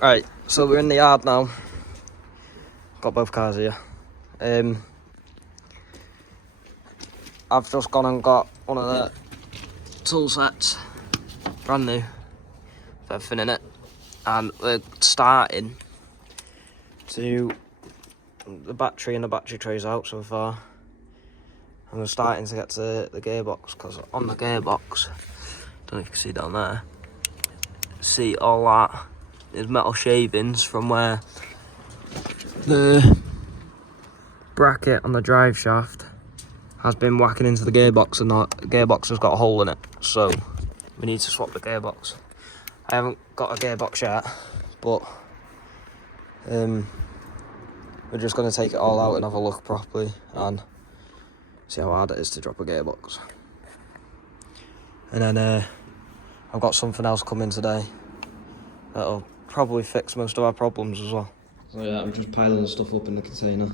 Right, so we're in the yard now. Got both cars here. I've just gone and got one of the tool sets, brand new, with everything in it, and we're starting to, the battery and the battery tray's out so far, and we're starting to get to the gearbox, because on the gearbox, don't know if you can see down there, see all that is metal shavings from where the bracket on the drive shaft has been whacking into the gearbox, and the gearbox has got a hole in it, so we need to swap the gearbox. I haven't got a gearbox yet, but we're just going to take it all out and have a look properly and see how hard it is to drop a gearbox. And then I've got something else coming today that'll probably fix most of our problems as well. So yeah, I'm just piling the stuff up in the container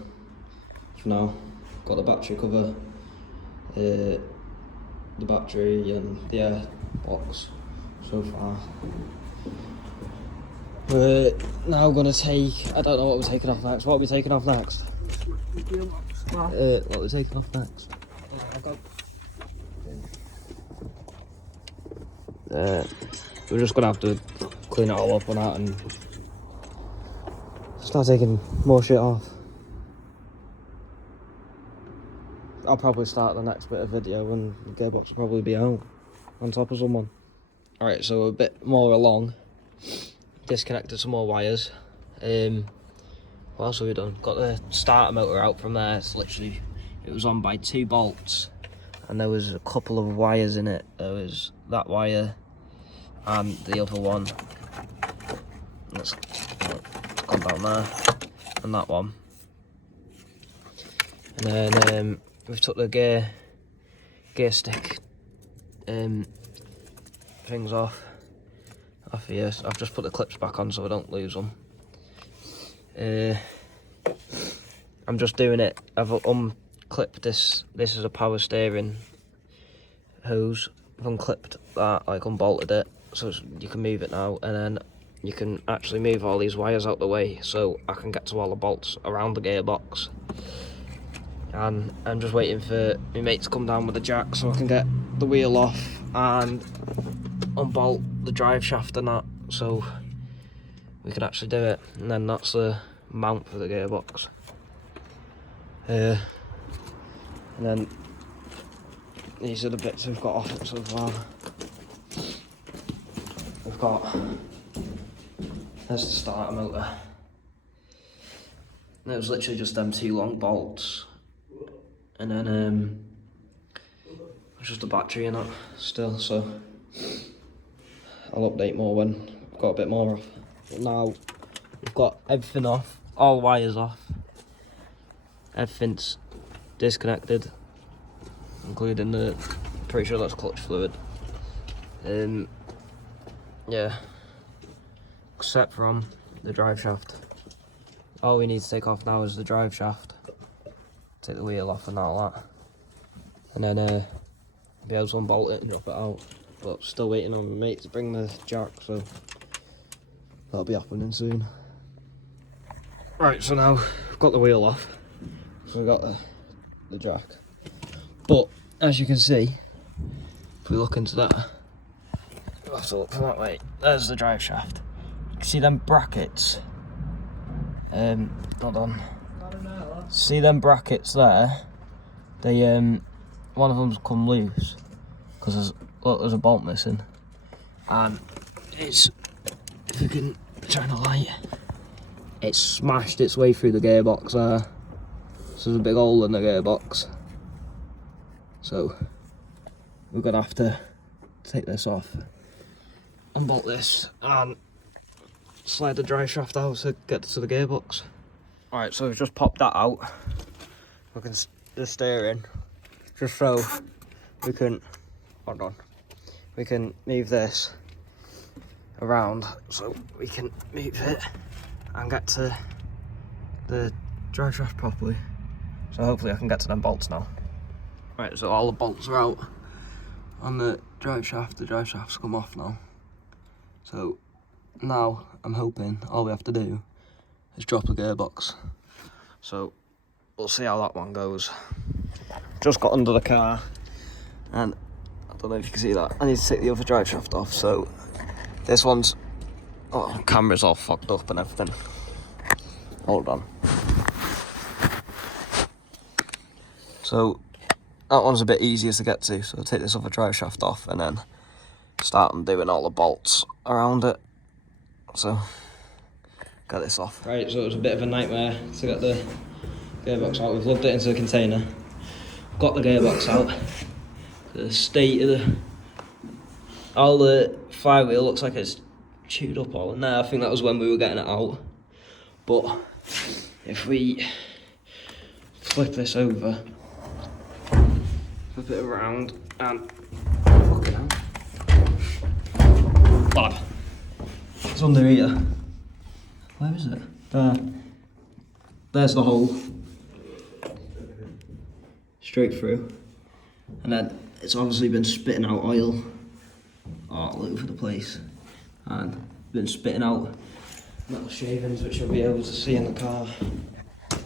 for now. Got the battery cover, the battery and the air box so far. We're now going to take, I don't know what we're taking off next. What are we taking off next? What are we taking off next? We're just going to have to clean it all up on that and start taking more shit off. I'll probably start the next bit of video when the gearbox will probably be out on top of someone. Alright, so a bit more along. Disconnected some more wires. What else have we done? Got the starter motor out from there. It's literally, it was on by 2 bolts and there was a couple of wires in it. There was that wire and the other one. It's gone down there, and that one. And then we've took the gear stick things off here. I've just put the clips back on so I don't lose them. I'm just doing it. I've unclipped this. This is a power steering hose. I've unclipped that, like unbolted it, so you can move it now, and then you can actually move all these wires out the way so I can get to all the bolts around the gearbox. And I'm just waiting for my mate to come down with the jack so I can get the wheel off and unbolt the drive shaft and that, so we can actually do it. And then that's the mount for the gearbox. And then these are the bits we've got off it so far. We've got, there's the starter motor. And it was literally just them 2 long bolts. And then it's just a battery in it still, so I'll update more when I've got a bit more off. But now we've got everything off, all wires off, everything's disconnected, including the, pretty sure that's clutch fluid. Yeah, except from the drive shaft. All we need to take off now is the drive shaft. Take the wheel off and all that, and then be able to unbolt it and drop it out. But still waiting on my mate to bring the jack, so that'll be happening soon. Right, so now we've got the wheel off, so we've got the jack. But as you can see, if we look into that, we'll have to look from that way. There's the drive shaft. You can see them brackets. Hold on. See them brackets there? They one of them's come loose because there's a bolt missing, and it's, if you can shine a light, it's smashed its way through the gearbox there. So there's a big hole in the gearbox. So we're gonna have to take this off, unbolt this, and slide the drive shaft out to get to the gearbox. Alright, so we've just popped that out. We can, the steering, just so we can, hold on, we can move this around so we can move it and get to the drive shaft properly. So hopefully I can get to them bolts now. Right, so all the bolts are out on the drive shaft. The drive shaft's come off now. So now I'm hoping all we have to do is drop the gearbox. So we'll see how that one goes. Just got under the car, and I don't know if you can see that. I need to take the other drive shaft off. So this one's, oh, camera's all fucked up and everything. Hold on. So that one's a bit easier to get to. So I'll take this other drive shaft off and then start doing all the bolts around it. So get this off. Right, so it was a bit of a nightmare to get the gearbox out. We've lugged it into the container. Got the gearbox out. The state of all the flywheel looks like it's chewed up all in there. I think that was when we were getting it out. But if we flip this over, flip it around and fucking hell. Lad, it's under here. Where is it? There. There's the hole. Straight through. And then it's obviously been spitting out oil all over the place. And been spitting out metal shavings, which you'll be able to see in the car. If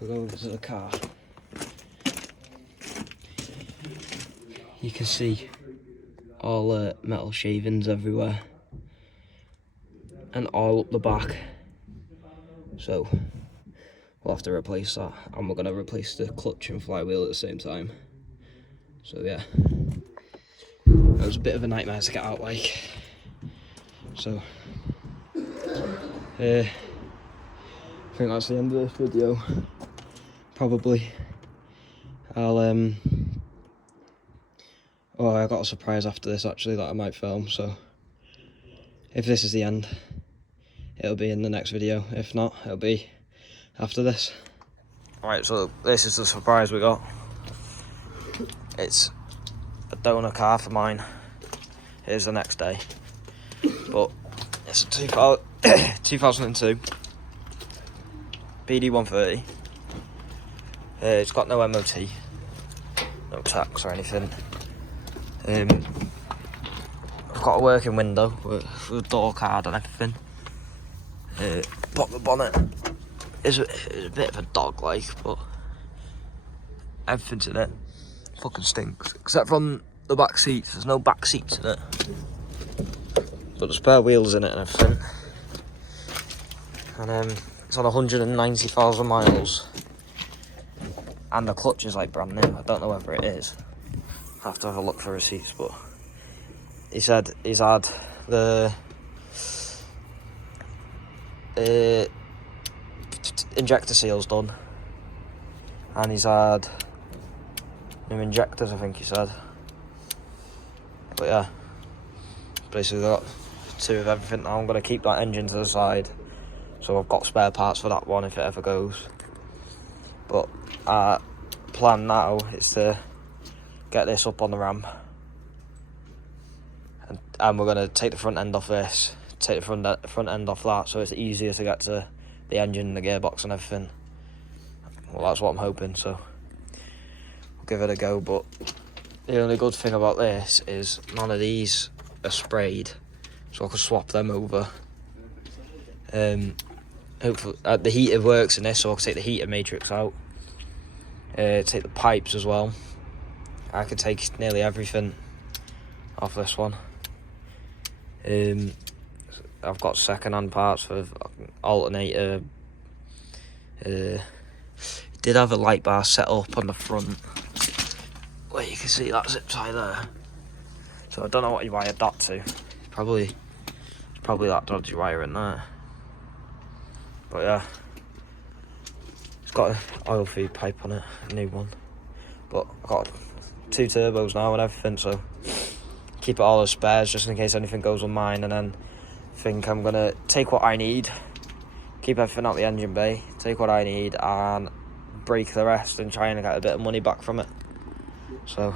we go over to the car, you can see all metal shavings everywhere. And all up the back. So we'll have to replace that, and we're going to replace the clutch and flywheel at the same time. So yeah, it was a bit of a nightmare to get out, like. So I think that's the end of this video. Probably I'll oh, I got a surprise after this actually that I might film, so if this is the end, it'll be in the next video. If not, it'll be after this. Alright, so this is the surprise we got. It's a donor car for mine. Here's the next day. But it's a 2002 PD130. It's got no MOT, no tax or anything. I've got a working window with a door card and everything. Pop the bonnet. It's a bit of a dog, like, but everything's in it. Fucking stinks. Except from the back seats. There's no back seats in it. But the spare wheels in it and everything. And it's on 190,000 miles. And the clutch is like brand new. I don't know whether it is. I have to have a look for receipts, but he said he's had the injector seals done, and he's had new injectors, I think he said. But yeah, basically got two of everything now. I'm going to keep that engine to the side, so I've got spare parts for that one if it ever goes. But our plan now is to get this up on the ramp, and we're going to take the front end off this, take the front end off that, so it's easier to get to the engine and the gearbox and everything. Well, that's what I'm hoping, so we'll give it a go. But the only good thing about this is none of these are sprayed, so I can swap them over. Hopefully the heater works in this, so I can take the heater matrix out, take the pipes as well. I could take nearly everything off this one. I've got second-hand parts for alternator. Did have a light bar set up on the front, where you can see that zip tie there. So I don't know what you wired that to. It's probably that dodgy wire in there. But yeah, it's got an oil feed pipe on it, a new one. But I've got 2 turbos now and everything, so keep it all as spares just in case anything goes on mine. And then I think I'm gonna take what I need, keep everything out the engine bay, take what I need and break the rest and try and get a bit of money back from it. So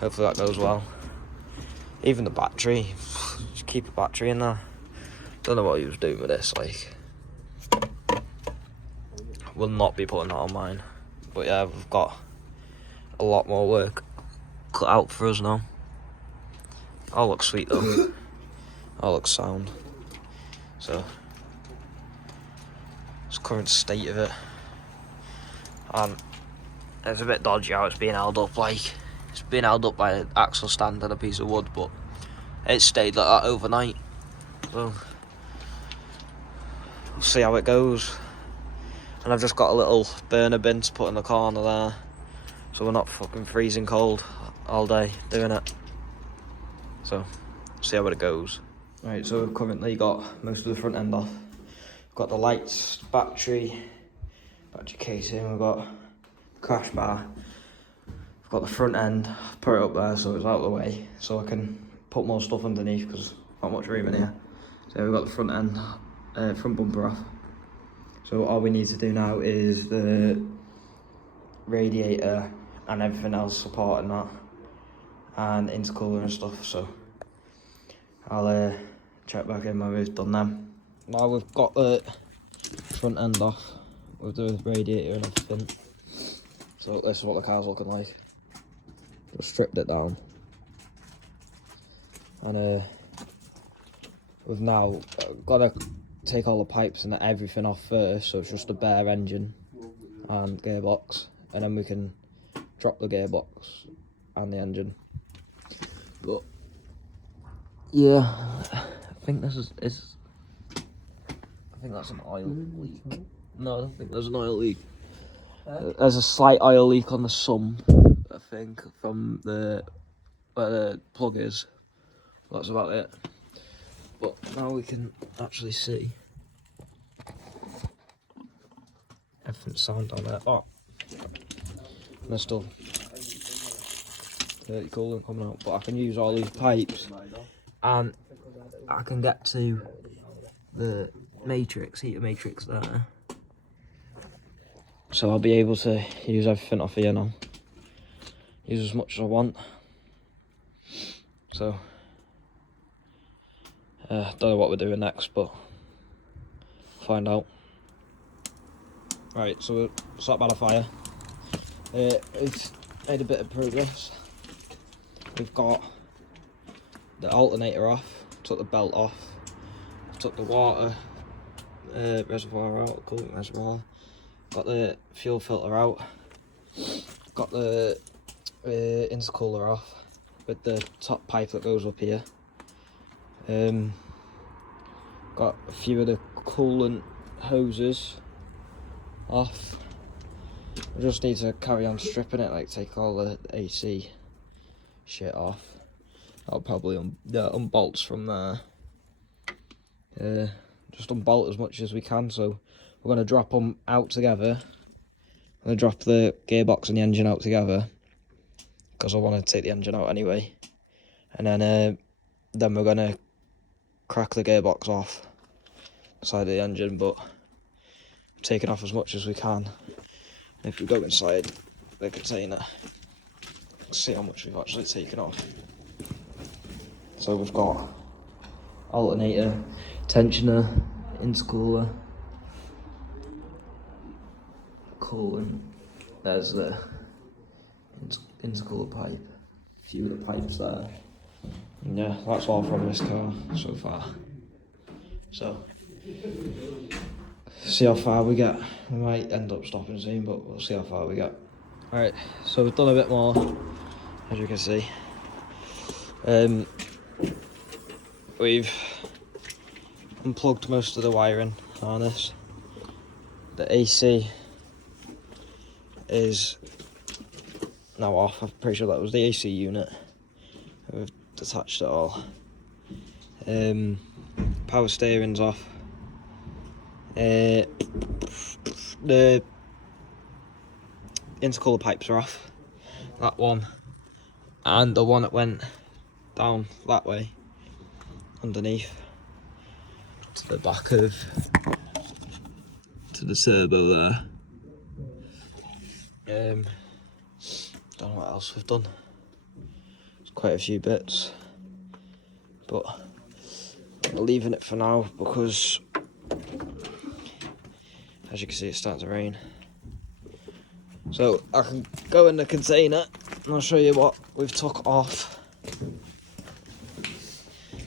hopefully that goes well. Even the battery, just keep a battery in there. Don't know what he was doing with this, like. Will not be putting that on mine. But yeah, we've got a lot more work cut out for us now. All looks sweet though. All looks sound. So, it's current state of it. And it's a bit dodgy how it's being held up. Like, it's been held up by an axle stand and a piece of wood, but it stayed like that overnight. So, we'll see how it goes. And I've just got a little burner bin to put in the corner there, so we're not fucking freezing cold all day doing it. So, see how it goes. Right, so we've currently got most of the front end off. We've got the lights, battery casing, we've got the crash bar. We've got the front end, put it up there so it's out of the way, so I can put more stuff underneath because not much room in here. So we've got the front end, front bumper off. So all we need to do now is the radiator and everything else supporting that, and intercooler and stuff. So I'll check back in when we've done them. Now we've got the front end off with the radiator and everything. So this is what the car's looking like. Just stripped it down. And we've now got to take all the pipes and everything off first, so it's just a bare engine and gearbox, and then we can drop the gearbox and the engine. But yeah, I think this is I think that's an oil leak. No, I don't think there's an oil leak. There's a slight oil leak on the sump, I think, from where the plug is. That's about it. But now we can actually see everything's sound down there. Oh, and there's still dirty coolant coming out, but I can use all these pipes and I can get to the heater matrix there. So I'll be able to use everything off here now. Use as much as I want. So don't know what we're doing next, but find out. Right, so we're sat by the fire. We've made a bit of progress. We've got the alternator off, took the belt off, took the water reservoir out, coolant reservoir, got the fuel filter out, got the intercooler off with the top pipe that goes up here. Got a few of the coolant hoses off. I just need to carry on stripping it, like take all the AC shit off. I'll probably unbolts from there. Just unbolt as much as we can. So we're going to drop them out together. I'm going to drop the gearbox and the engine out together because I want to take the engine out anyway. And then we're going to crack the gearbox off the side of the engine, but taking off as much as we can. If we go inside the container, see how much we've actually taken off. So we've got alternator, tensioner, intercooler, coolant. There's the intercooler pipe, a few of the pipes there. And yeah, that's all from this car so far. So, see how far we get. We might end up stopping soon, but we'll see how far we get. Alright, so we've done a bit more, as you can see. We've unplugged most of the wiring harness. The AC is now off. I'm pretty sure that was the AC unit. We've detached it all. Power steering's off. The intercooler pipes are off. That one and the one that went down that way underneath to the back of the turbo there. Don't know what else we've done. There's quite a few bits, but we're leaving it for now because, as you can see, it's starting to rain. So I can go in the container and I'll show you what we've took off.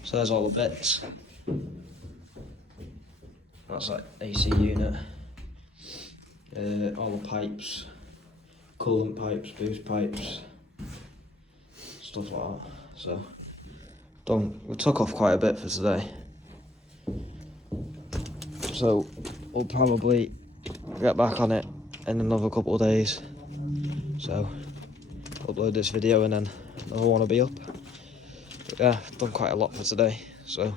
So So there's all the bits. That's like AC unit. All the pipes, coolant pipes, boost pipes, stuff like that. So we took off quite a bit for today. So we'll probably get back on it in another couple of days. So upload this video and then another one will be up. But yeah, I've done quite a lot for today. So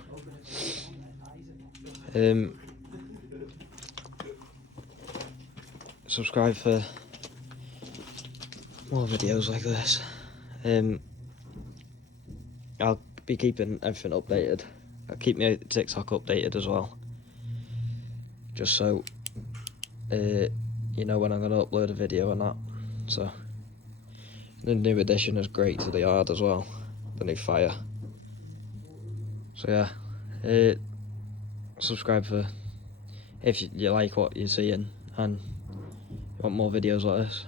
subscribe for more videos like this. I'll be keeping everything updated. I'll keep my TikTok updated as well, just so you know when I'm going to upload a video and that. So the new addition is great to the yard as well, the new fire. So yeah, subscribe for if you like what you're seeing and you want more videos like this.